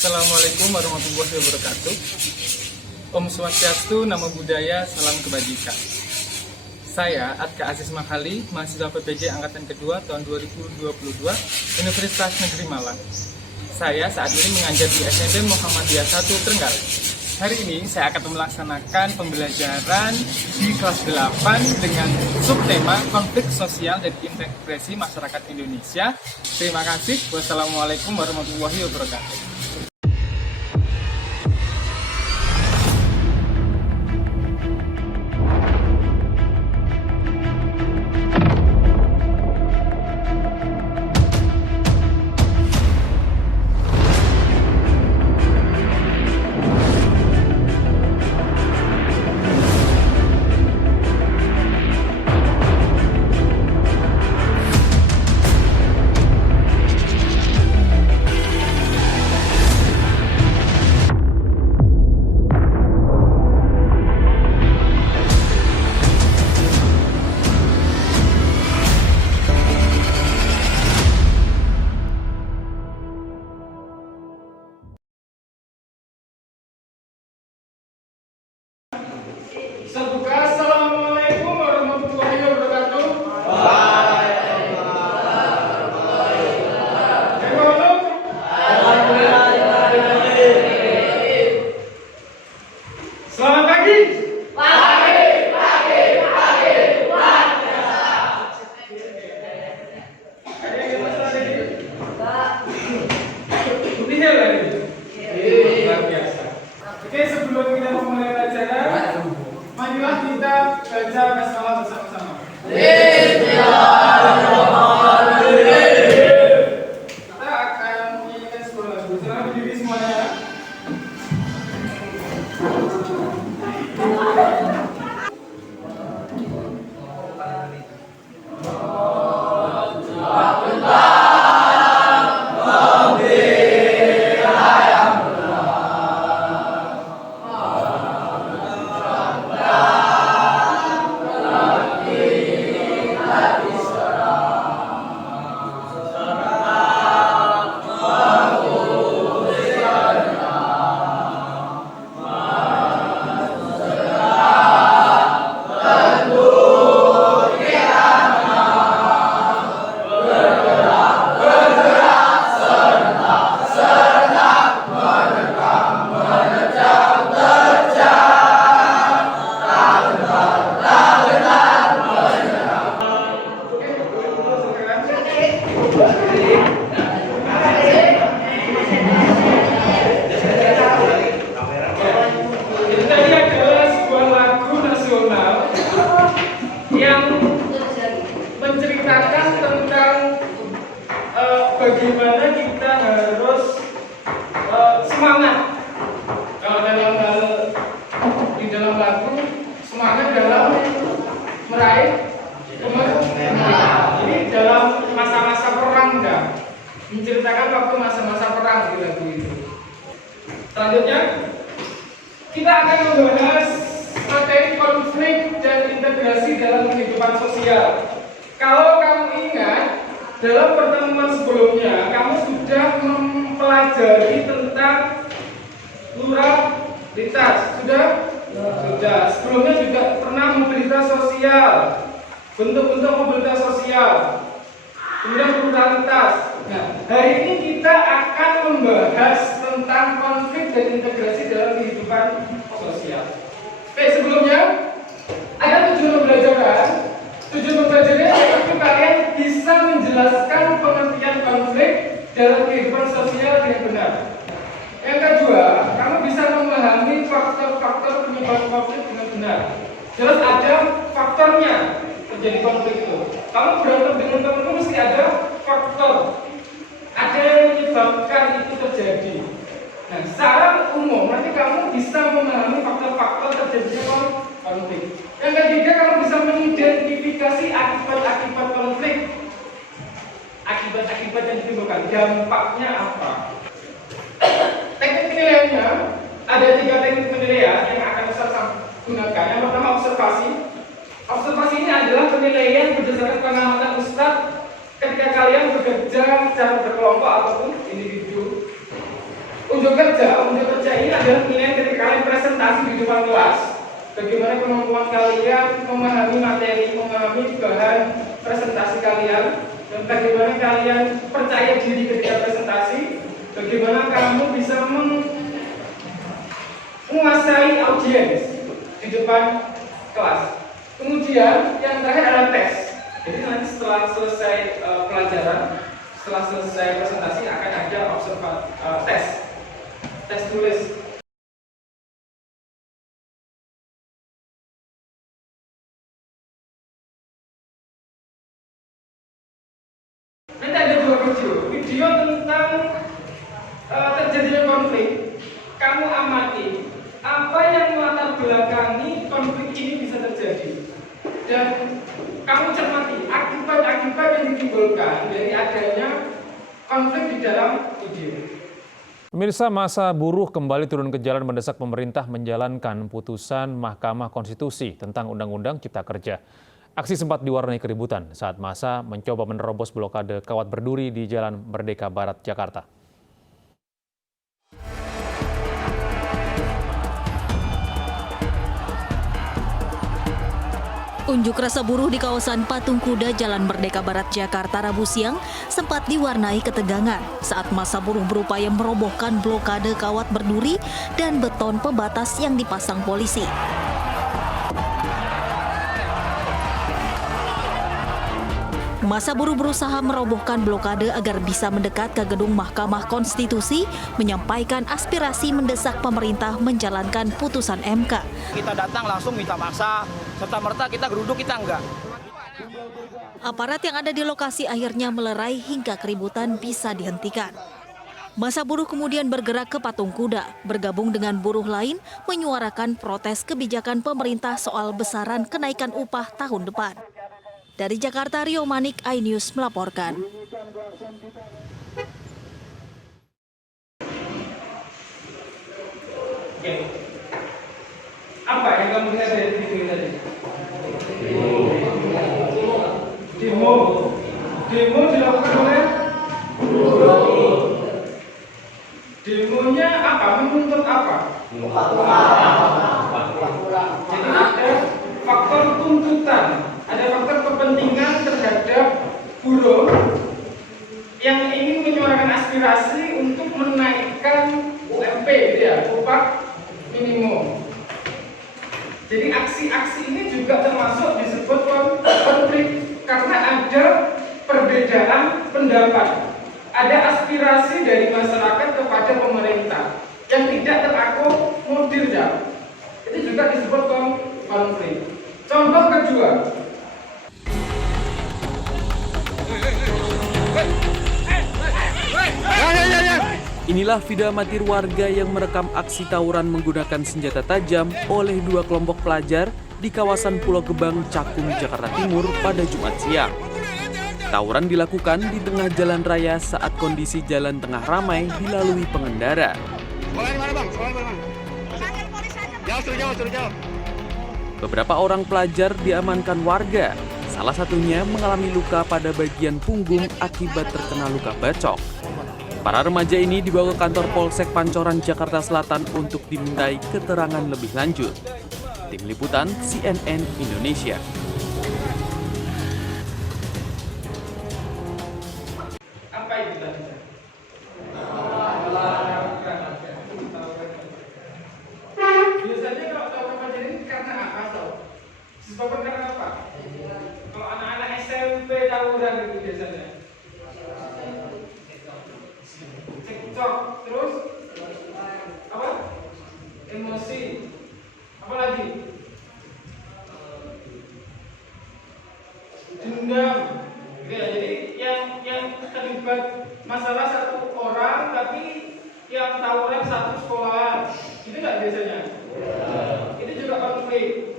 Assalamualaikum warahmatullahi wabarakatuh. Om Swastiastu, Namo Buddhaya, salam kebajikan. Saya Atka Aziz Makhali, mahasiswa PPJ Angkatan Kedua tahun 2022, Universitas Negeri Malang. Saya saat ini mengajar di SMP Muhammadiyah 1 Trenggalek. Hari ini saya akan melaksanakan pembelajaran di kelas 8 dengan subtema konflik sosial dan integrasi masyarakat Indonesia. Terima kasih. Wassalamualaikum warahmatullahi wabarakatuh. Sebuka, Assalamualaikum warahmatullahi wabarakatuh. Selamat pagi. Luar biasa. Oke, sebelum kita memulai acara, marilah kita baca basmalah bersama-sama. Kita akan menyanyikan sebuah lagu. Silakan berdiri semuanya. Menceritakan tentang bagaimana kita harus semangat di dalam lagu, semangat dalam meraih kemerdekaan. Ini dalam masa-masa perang, menceritakan waktu masa-masa perang di lagu itu. Selanjutnya kita akan membahas materi konflik dan integrasi dalam kehidupan sosial. Kalau kamu ingat, dalam pertemuan sebelumnya, kamu sudah mempelajari tentang pluralitas. Sudah? Sudah. Sebelumnya juga pernah mobilitas sosial, bentuk-bentuk mobilitas sosial, kemudian pluralitas. Nah, hari ini kita akan membahas tentang konflik dan integrasi dalam kehidupan sosial. Oke, sebelumnya ada tujuan pembelajaran. Tujuan pembelajarannya yaitu kalian bisa menjelaskan pengertian konflik dalam kehidupan sosial dengan benar. Yang kedua, kamu bisa memahami faktor-faktor penyebab konflik dengan benar. Jelas ada faktornya terjadi konflik itu. Kamu berantem dengan temanmu mesti ada faktor, ada yang menyebabkan itu terjadi. Nah, secara umum nanti kamu bisa memahami faktor-faktor terjadinya konflik. Yang ketiga, kamu bisa mengidentifikasi akibat-akibat konflik, akibat-akibat yang ditimbulkan, dampaknya apa. Teknik penilaiannya ada 3 teknik penilaian yang akan saya gunakan. Yang pertama, observasi. Observasi ini adalah penilaian berdasarkan pengamatan Ustadz ketika kalian bekerja secara berkelompok ataupun individu. Unjuk kerja ini adalah penilaian ketika kalian presentasi di depan kelas. Bagaimana kemampuan kalian memahami materi, memahami bahan presentasi kalian, dan bagaimana kalian percaya diri ketika presentasi, bagaimana kamu bisa menguasai audiens di depan kelas. Kemudian yang terakhir adalah tes. Jadi nanti setelah selesai pelajaran, setelah selesai presentasi akan ada tes tulis. Nanti ada 2 video tentang terjadinya konflik. Kamu amati apa yang melatar belakangi konflik ini bisa terjadi, dan kamu cermati akibat-akibat yang ditimbulkan dari adanya konflik di dalam video. Pemirsa, massa buruh kembali turun ke jalan mendesak pemerintah menjalankan putusan Mahkamah Konstitusi tentang Undang-Undang Cipta Kerja. Aksi sempat diwarnai keributan saat massa mencoba menerobos blokade kawat berduri di Jalan Merdeka Barat, Jakarta. Unjuk rasa buruh di kawasan Patung Kuda Jalan Merdeka Barat, Jakarta Rabu siang sempat diwarnai ketegangan saat massa buruh berupaya merobohkan blokade kawat berduri dan beton pembatas yang dipasang polisi. Massa buruh berusaha merobohkan blokade agar bisa mendekat ke gedung Mahkamah Konstitusi, menyampaikan aspirasi mendesak pemerintah menjalankan putusan MK. Kita datang langsung minta paksa, serta-merta kita geruduk, kita enggak. Aparat yang ada di lokasi akhirnya melerai hingga keributan bisa dihentikan. Massa buruh kemudian bergerak ke Patung Kuda, bergabung dengan buruh lain menyuarakan protes kebijakan pemerintah soal besaran kenaikan upah tahun depan. Dari Jakarta, Rio Manik, iNews melaporkan. Oke. Apa yang kamu lihat dari video tadi? Demo dilakukan oleh buruh. Demonya apa? Menuntut apa? Jadi ada faktor tuntutan, ada faktor kepentingan terhadap buruh yang ingin menyuarakan aspirasi untuk menaikkan UMP, upah minimum. Jadi aksi-aksi ini juga termasuk disebut konflik karena ada perbedaan pendapat, ada aspirasi dari masyarakat kepada pemerintah yang tidak terakomodir, ya. Itu juga disebut konflik. Contoh kedua. Inilah video amatir warga yang merekam aksi tawuran menggunakan senjata tajam oleh 2 kelompok pelajar di kawasan Pulau Gebang, Cakung, Jakarta Timur pada Jumat siang. Tawuran dilakukan di tengah jalan raya saat kondisi jalan tengah ramai dilalui pengendara. Beberapa orang pelajar diamankan warga, salah satunya mengalami luka pada bagian punggung akibat terkena luka bacok. Para remaja ini dibawa ke kantor Polsek Pancoran, Jakarta Selatan untuk dimintai keterangan lebih lanjut. Tim Liputan CNN Indonesia. Apa itu tadi? Biasanya kalau tawuran ini karena apa, Sob? Disebabkan karena apa? Kalau anak-anak SMP tawuran itu biasanya cekcok, terus apa? Emosi. Apa lagi? Dendam. Ya, jadi yang terlibat masalah satu orang tapi yang tawuran satu sekolah. Itu enggak biasanya? Itu juga konflik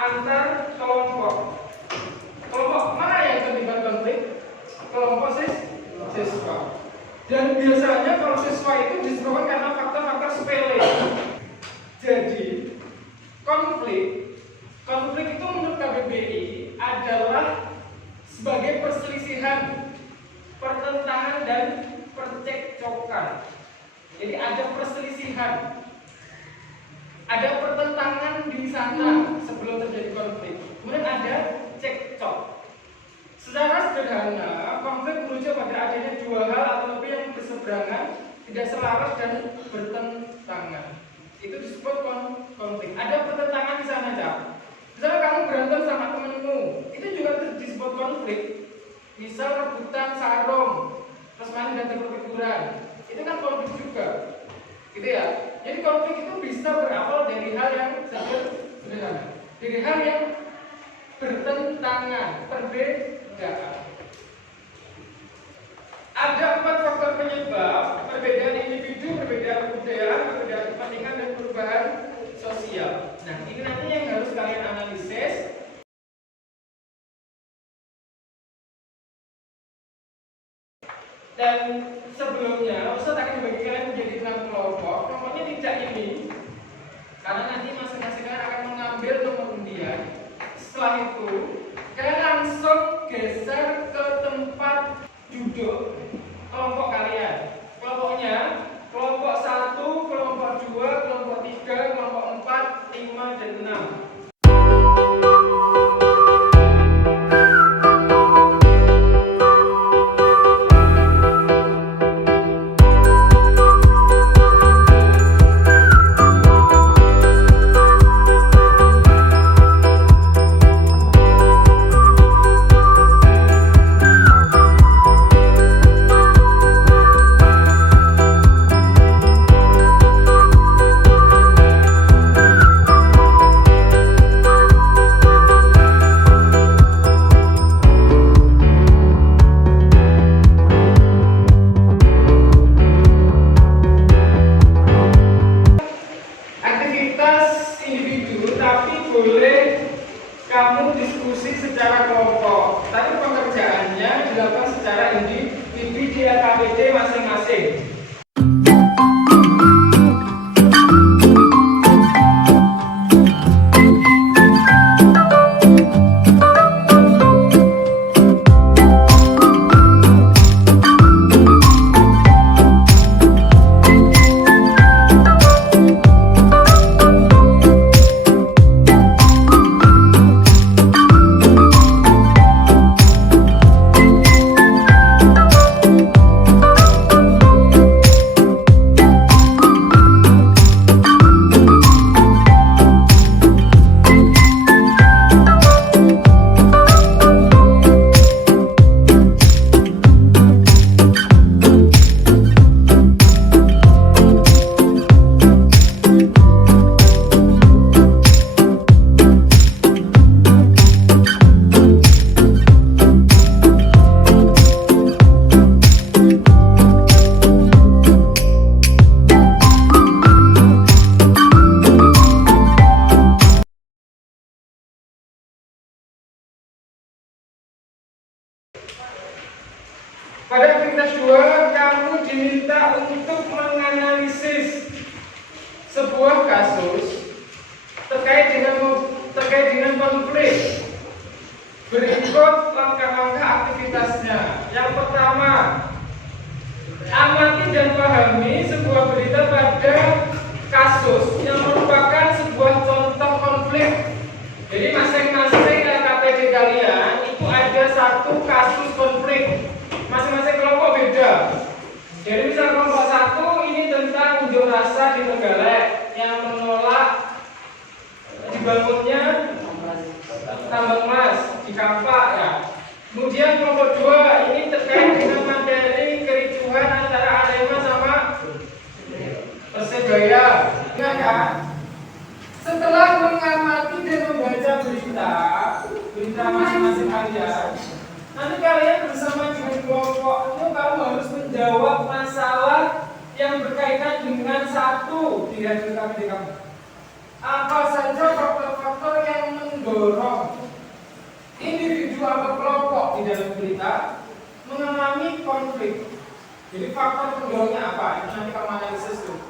antar kelompok. Kelompok mana yang terlibat konflik? Kelompok siswa. Dan biasanya kalau siswa itu disebabkan karena faktor-faktor sepele. Jadi konflik itu menurut KBBI adalah sebagai perselisihan, pertentangan dan percekcokan Jadi ada perselisihan, ada pertentangan di sana sebelum terjadi konflik. Kemudian ada cekcok. Secara sederhana, konflik merujuk pada adanya dua hal atau lebih yang berseberangan, tidak selaras dan bertentangan. Itu disebut konflik. Ada pertentangan di sana, Cak. Misalnya kamu berantem sama temenmu, itu juga disebut konflik. Misal rebutan sarung, terus main dan terpikuran, itu kan konflik juga, gitu ya. Jadi konflik itu bisa berawal dari hal yang sederhana, dari hal yang bertentangan, perbedaan. Ada 4 faktor penyebab: perbedaan individu, perbedaan kebudayaan, perbedaan kepentingan, dan perubahan sosial. Nah, ini nanti yang harus kalian analisis. Dan sebelumnya, Ustaz akan membagi kalian menjadi 6 kelompok. Kelompoknya tidak ini, karena nanti masing-masing kalian akan mengambil nomor undian. Setelah itu, kalian langsung geser ke tempat duduk kelompok kalian. Kelompoknya, kelompok 1, kelompok 2, kelompok 3, kelompok 4, 5, dan 6. Kamu diskusi secara kelompok, tapi pengerjaannya dilakukan secara individu di KPD masing-masing. Pada aktivitas 2, kamu diminta untuk menganalisis sebuah kasus terkait dengan konflik. Berikut langkah-langkah aktivitasnya. Yang pertama, amati dan pahami sebuah berita pada kasus yang merupakan sebuah contoh konflik. Jadi masing-masing KPD kalian itu ada satu kasus konflik. Masing-masing kelompok beda. Jadi misal kelompok 1 ini tentang unjuk rasa di Trenggalek yang menolak dibangunnya tambang emas di Kampak ya. Kemudian kelompok 2 ini terkait dengan materi kericuhan antara Arema sama Persebaya. Ingat kan? Setelah mengamati dan membaca berita masing-masing kalian, nanti kalian bersama dengan kelompokmu, kamu harus menjawab masalah yang berkaitan dengan satu di hasil KPD kamu. Apa saja faktor-faktor yang mendorong individu atau kelompok di dalam berita mengalami konflik. Jadi faktor pendorongnya apa? Itu nanti kamu analisis tuh.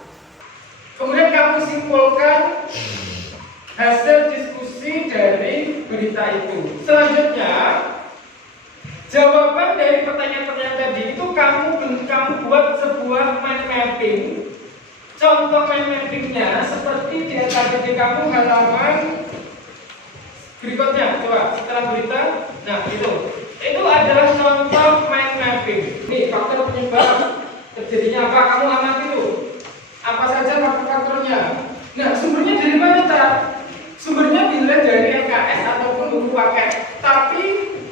Kemudian kamu simpulkan hasil diskusi dari berita itu. Selanjutnya, jawaban dari pertanyaan-pertanyaan tadi itu kamu buat sebuah mind mapping Contoh mind mappingnya seperti di LKPD kamu halaman berikutnya. Coba setelah berita, nah itu adalah contoh mind mapping. Nih faktor penyebab terjadinya apa, kamu amati itu. Apa saja faktor-faktornya. Nah sumbernya dari mana tak? Sumbernya dilihat dari LKS ataupun buku paket, tapi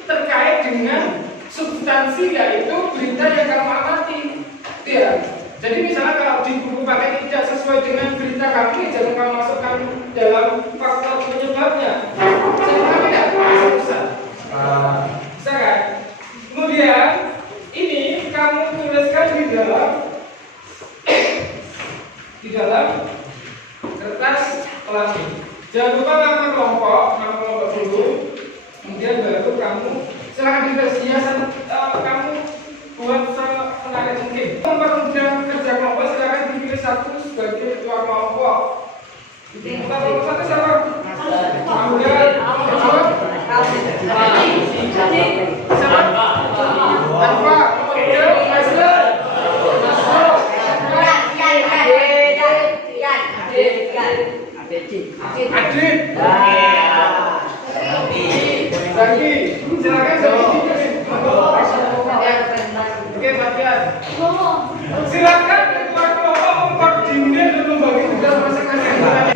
terkait dengan substansi yaitu berita yang kamu amati. Ya. Jadi misalnya kalau di buku paket tidak sesuai dengan berita kamu, jangan kamu masukkan dalam faktor penyebabnya. Saya tidak susah. Bisa kan? Kemudian ini kamu tuliskan di dalam kertas pelangi. Jangan lupa nama kelompok dulu. Kemudian baru kamu silakan dihiasan kamu buat semenarik mungkin. Mempermudah kerja kelompok, silakan dipilih satu sebagai ketua kelompok. Kita kelompok satu siapa? Kemudian siapa? Tanpa kemudian Masuk. Adit. Lagi, silakan Oke, Fabian. Silakan ketua kelompok mengkoordinir dan membagi tugas masing-masing.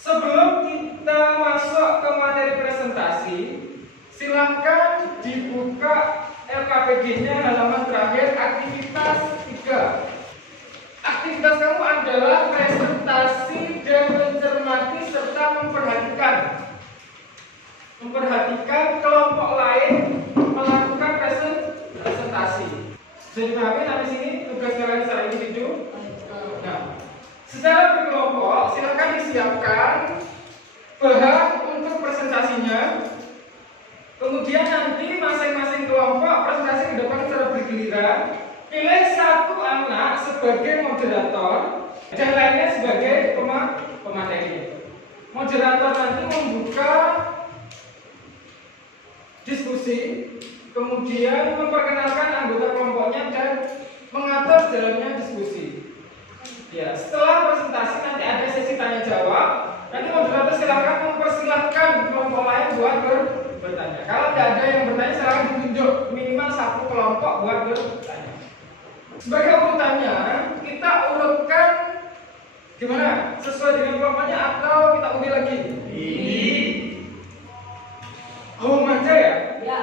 Sebelum kita masuk ke materi presentasi, silakan dibuka LKPD-nya halaman terakhir, aktivitas 3. Aktivitas kamu adalah presentasi dan mencermati serta memperhatikan kelompok lain melakukan presentasi. Bisa dipahami sampai sini tugas kalian secara individu? Nah, secara berkelompok silakan disiapkan bahan untuk presentasinya. Kemudian nanti masing-masing kelompok presentasi ke depan secara bergiliran. Pilih satu anak sebagai moderator dan lainnya sebagai pemateri. Moderator nanti membuka diskusi, kemudian memperkenalkan anggota kelompoknya dan mengatur jalannya diskusi. Ya, setelah presentasi nanti ada sesi tanya jawab. Nanti moderator silakan mempersilahkan kelompok lain buat bertanya. Kalau tidak ada yang bertanya, silakan ditunjuk minimal satu kelompok buat bertanya. Sebagai urutannya, kita urutkan gimana? Sesuai dengan kelompoknya atau kita undi lagi? Home aja ya? Ya.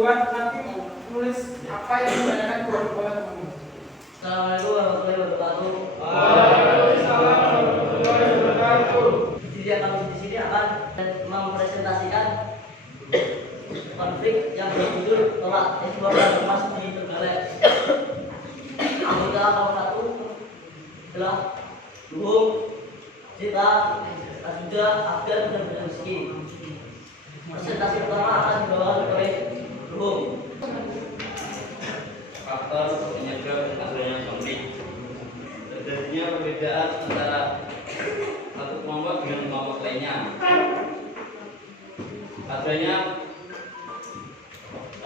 buat nanti nulis apa yang ditanyakan oleh teman-teman. Assalamualaikum warahmatullahi wabarakatuh. Waalaikumsalam warahmatullahi wabarakatuh. Jadi kami di sini akan mempresentasikan konflik yang berjudul tolak ekspor dan emas di Trenggalek. Anggota nomor 1 adalah Luhung, Sita, Asuda, Afgan, dan Rizky. Presentasi pertama akan dibawakan oleh Luhung. Faktor penyebab adanya konflik. Terjadinya perbedaan antara satu kelompok dengan kelompok lainnya.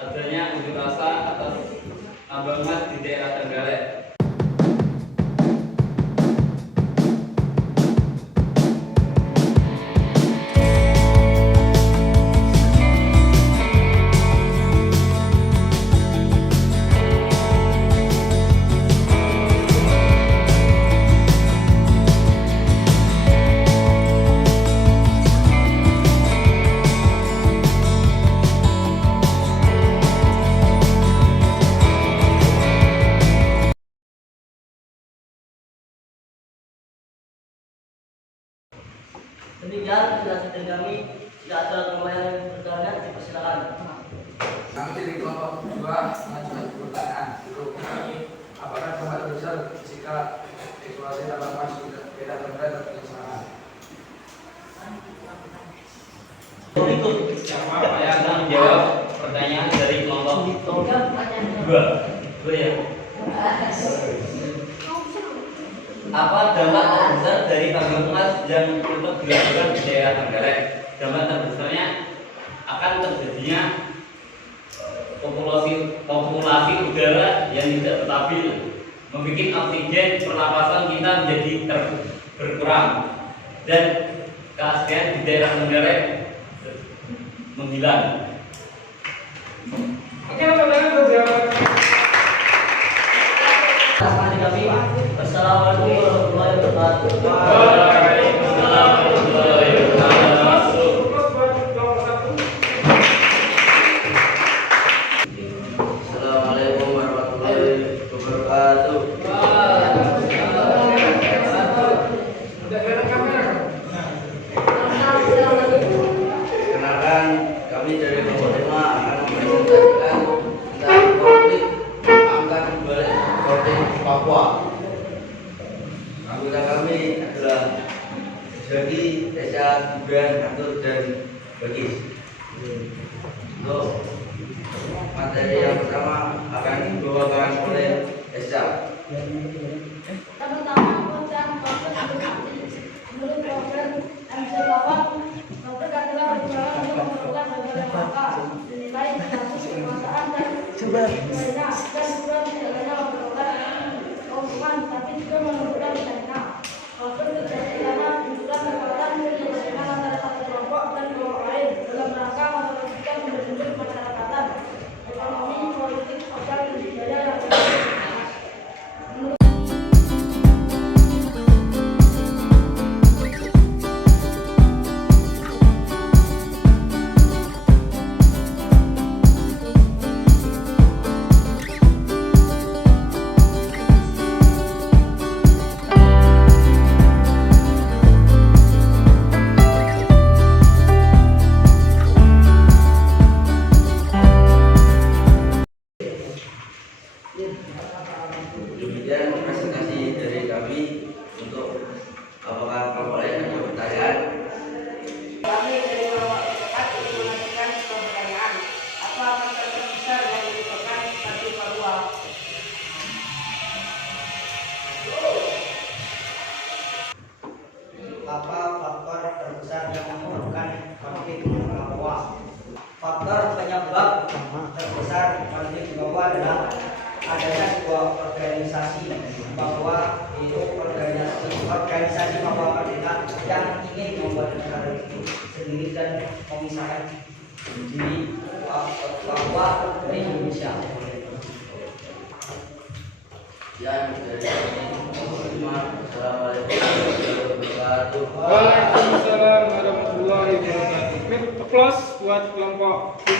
Adanya unjuk rasa atas tambang emas di daerah Trenggalek. Demikian penjelasan dari kami. Jika ada pertanyaan yang bertanya, dipersilakan. Kami dari kelompok 2 mengajukan pertanyaan untuk apakah tempat besar jika eksplorasi tambang emas sudah beda tempat atau kesalahan? Siapa yang akan menjawab pertanyaan dari kelompok 2 ya? Apa dampak terbesar dari tambang emas yang untuk dilakukan di daerah Trenggalek? Dampak terbesarnya akan terjadinya populasi udara yang tidak stabil, membuat oksigen pernapasan kita menjadi berkurang dan keaslian di daerah Trenggalek menghilang. Oke, teman-teman berjawab. Dari kami. Assalamualaikum warahmatullahi wabarakatuh. Waalaikumsalam warahmatullahi wabarakatuh. Assalamualaikum warahmatullahi wabarakatuh. Kenalkan, kami dari kelompok 5 akan mempresentasikan tentang konflik angkat balik konflik Papua. Anggota kami adalah Jadi, Esa, Gibran, Antur, dan Bagis. Untuk materi yang pertama akan dibawakan oleh Esa. Pertama, tentang proses edukasi. Menurut program MC Bawang, proses adalah perjuangan untuk memperkuat berbagai mata, dinilai status kekuasaan dan lainnya, dan juga tidak hanya memperkuat keuntungan, tapi juga menentukan nilainya. Proses terjadi karena tuntutan kekuatan kepentingan antara satu kelompok dan kelompok lain dalam rangka memperhatikan bentuk masyarakatan, ekonomi, politik, sosial, dan budaya yang berbeda. Demikian presentasi dari kami. Untuk apakah kelompok lain ada pertanyaan? Kami dari kelompok 4 ingin mengajukan sebuah pertanyaan. Apa faktor terbesar yang menyebabkan konflik Papua? Apa faktor terbesar yang menyebabkan konflik Papua? Faktor penyebab terbesar konflik di Papua adalah adanya sebuah organisasi Papua, yaitu organisasi Papua Merdeka yang ingin membuat negara itu sendiri dan memisahkan diri Papua dari Indonesia. Dan dari Assalamualaikum warahmatullahi wabarakatuh. Waalaikumsalam warahmatullahi wabarakatuh. Applause buat kelompok 5.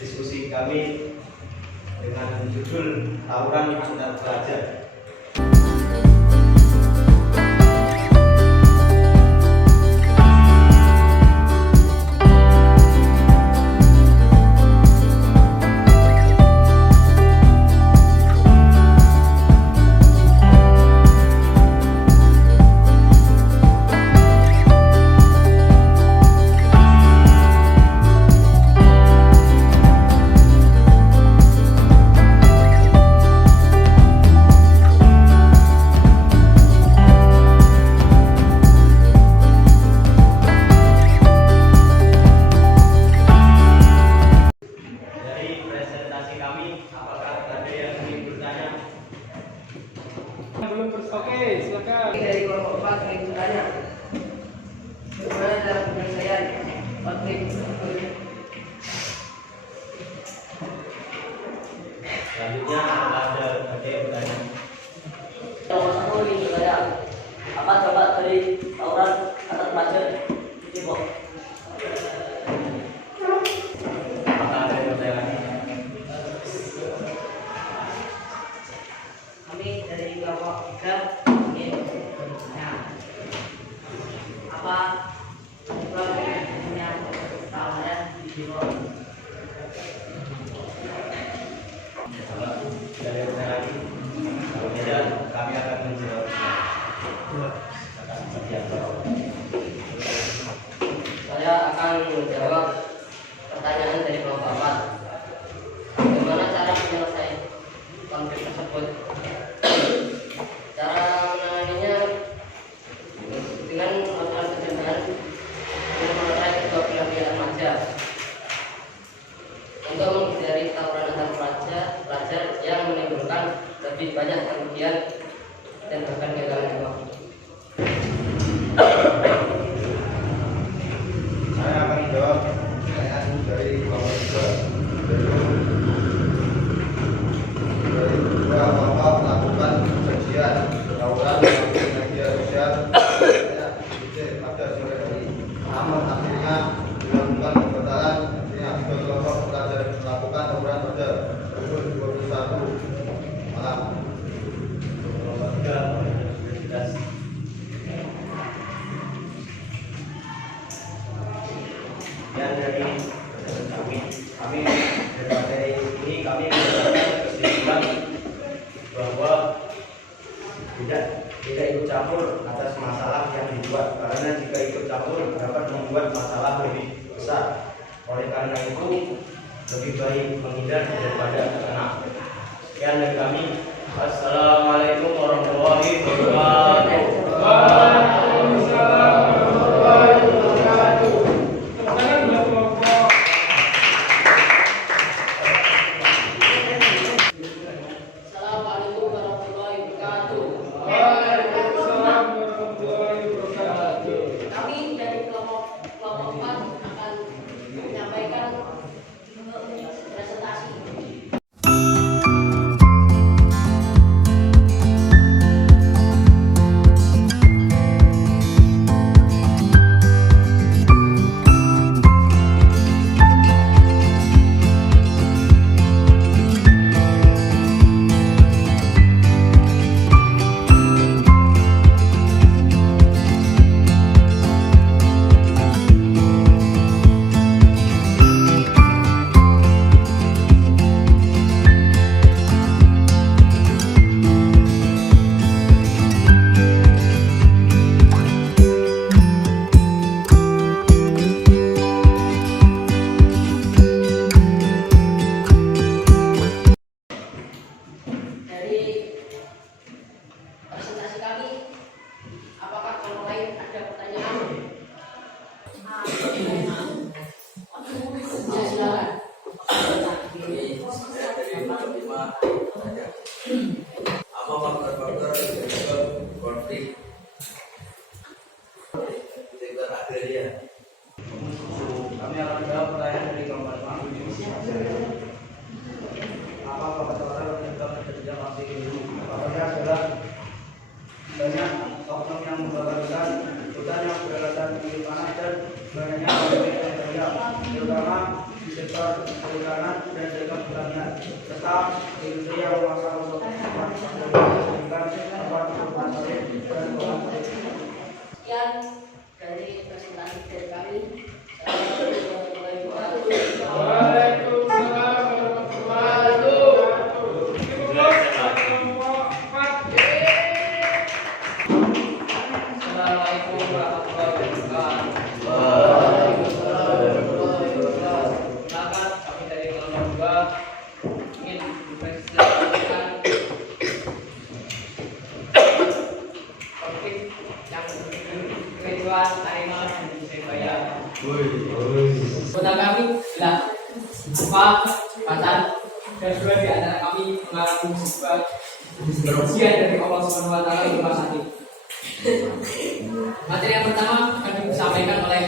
diskusi kami dengan judul tawuran antar pelajar. Oke, silakan. Dari kelompok 4 ingin bertanya, bagaimana cara penyelesaian konflik tersebut? Selanjutnya ada yang bertanya. Nomor 1 ingin bertanya, apa dampak dari tawuran antar pelajar di Depok? Apakah ada yang bertanya? Kami dari kelompok 3 ingin bertanya, apa sebabnya tawaran di Depok? Tidak ada yang bertanya lagi. Kalau tidak, kami akan menjawab. Saya akan menjawab pertanyaan dari kelompok 4. Bagaimana cara menyelesaikan konflik tersebut? Cara menanganinya dengan melakukan pencegahan dengan mengurai kedua belah pihak remaja untuk menghindari tawuran antar pelajar yang menimbulkan lebih banyak kerugian dan bahkan kehilangan nyawa. Saya akan menjawab pertanyaan dari kelompok 2. Apakah melakukan kajian tawuran di media sosial? Pada sore hari. Namun akhirnya dilakukan pembatalan. Akhirnya tiga kelompok pelajar melakukan tawuran pada pukul 21 malam. Kelompok 3 dan dari kami dari materi ini kami mendapatkan kesimpulan bahwa tidak ikut campur atas masalah yang dibuat, karena jika ikut campur dapat membuat masalah lebih besar. Oleh karena itu lebih baik menghindar daripada terkena. Sekian dari kami. Assalamualaikum warahmatullahi wabarakatuh. Waalaikumsalam warahmatullahi wabarakatuh. Tangan dua kelompok. Assalamualaikum warahmatullahi wabarakatuh. Waalaikumsalam warahmatullahi wabarakatuh. Kami dari kelompok 4 akan menyampaikan presentasi. Dari presentasi kami, apakah kalau lain ada pertanyaan? Ya, silakan. Apa faktor-faktor yang menyebabkan konflik sektor agraria? Kami akan menjawab pertanyaan dari kelompok 5. Apa faktor yang menyebabkan terjadinya konflik ini? Faktornya adalah banyak oknum yang membatalkan hutan yang beralasan di panas dan banyaknya konflik yang terjadi, terutama di sektor perikanan dan jaga pertanian serta industri yang memasang untuk tempat pendidikan, tempat pembuatan sawit dan pengolahan sawit. Sekian dari presentasi dari kami. Assalamualaikum warahmatullahi wabarakatuh. Waalaikumsalam warahmatullahi wabarakatuh. Assalamualaikum warahmatullahi wabarakatuh. Silakan kami dari kelompok 2 ingin mempresentasikan topik yang kericuan harimau dan Surabaya. Kota kami adalah apa, Pasan, dan dua di antara kami mengalami musibah ujian dari Allah Subhanahu wa Ta'ala di rumah sakit. Materi yang pertama akan disampaikan oleh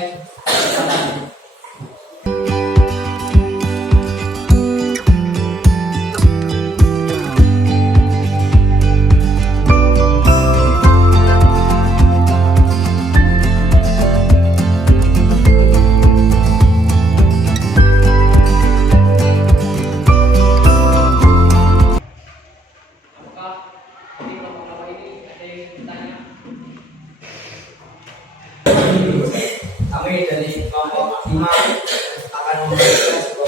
Pasan. Di kelompok ini ada yang bertanya. Kami dari kelompok 5 akan memberikan satu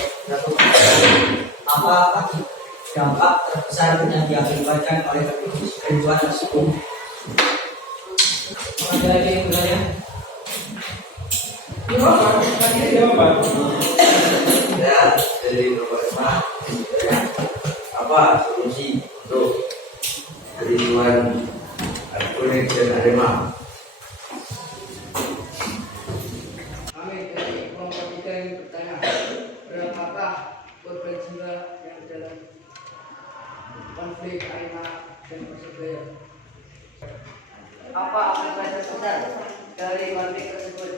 apa dampak terbesar yang diakibatkan oleh kericuan tersebut. Ada lagi yang bertanya? Ya, dari kelompok 5 apa solusi untuk kericuan Bonek dan Arema? Kami dari kelompok 3 yang bertanya, berapakah korban jiwa yang dalam konflik Arema dan Persebaya? Apa akibat terbesar dari konflik tersebut?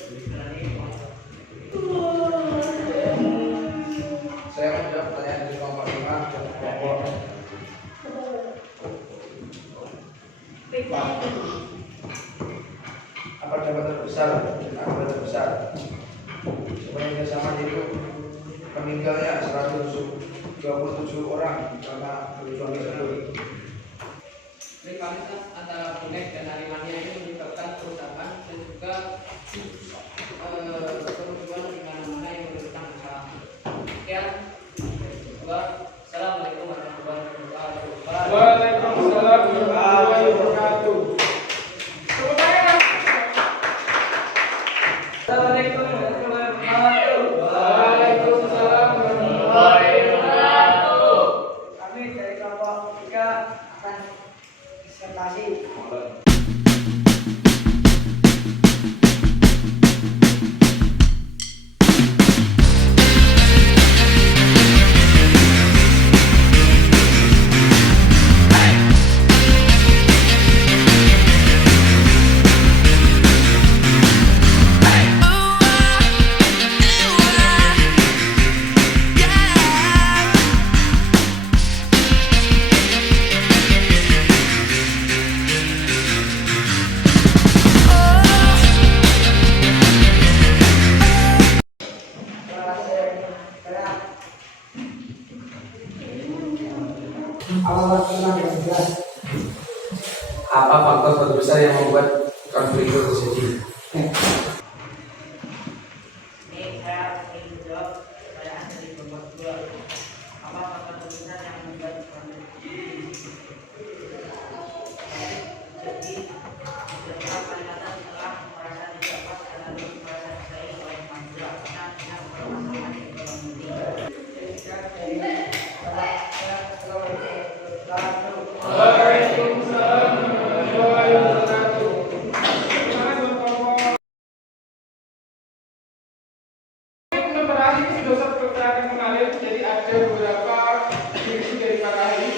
Saya menjawab pertanyaan dari kelompok 5 dan kelompok apa dampak terbesar dan akibat terbesar sebenarnya sama, yaitu meninggalnya 127 orang karena kericuan tersebut. Rivalitas antara bonek dan harimania ini menyebabkan kerusakan dan juga kerusuhan di mana-mana yang menimbulkan masalah. Sekian. Assalamualaikum warahmatullahi wabarakatuh. Waalaikumsalam warahmatullahi wabarakatuh. Assalamualaikum warahmatullahi wabarakatuh. Waalaikumsalam warahmatullahi wabarakatuh. Kami dari kelompok 3 akan disertasi. Apa faktor terbesar yang membuat konflik itu terjadi? Ini saya ingin menjawab pertanyaan dari kelompok 2. Apa faktor terbesar yang membuat konflik ini terjadi? Beberapa Kalimantan telah merasa tidak pas karena merasa disaingi oleh Madura karena dengan permasalahan ekonomi. Waalaikumsalam warahmatullahi wabarakatuh. Berarti sudah seperti akan mengalir, jadi ada beberapa diri dari para ini.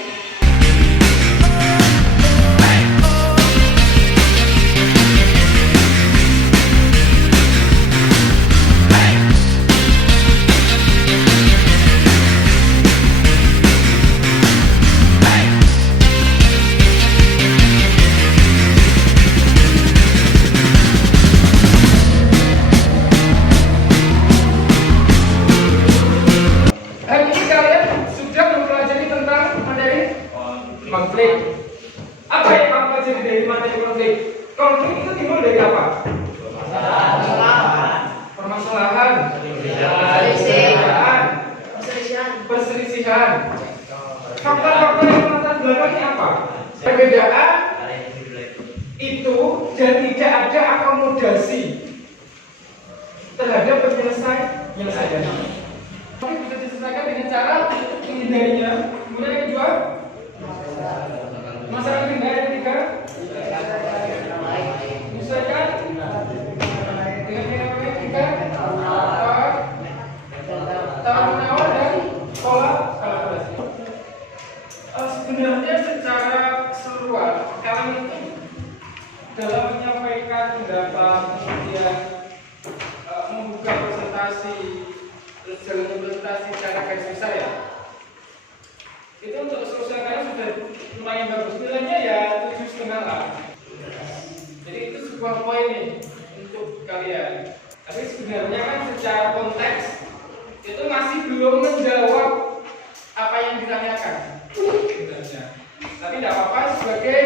konflik. Apa yang kamu pelajari dari materi konflik? Konflik itu timbul dari apa? Permasalahan, perselisihan. Faktor-faktor yang melatar belakangnya apa? Perbedaan itu dan tidak ada akomodasi terhadap penyelesaian. Tapi bisa diselesaikan dengan cara menghindarinya. Kemudian yang kedua, masalah yang ketiga, menyelesaikan dengan yang ketiga, cara menawar dan pola kolaborasi. Sebenarnya secara keseluruhan, kalian itu dalam menyampaikan pendapat, kemudian membuka presentasi, terus jalan presentasi secara garis besar ya, itu untuk sosial kalian sudah lumayan bagus. Nilainya ya 7,5 lah. Jadi itu sebuah poin nih untuk kalian. Tapi sebenarnya kan secara konteks itu masih belum menjawab apa yang ditanyakan sebenarnya. Tapi tidak apa-apa, sebagai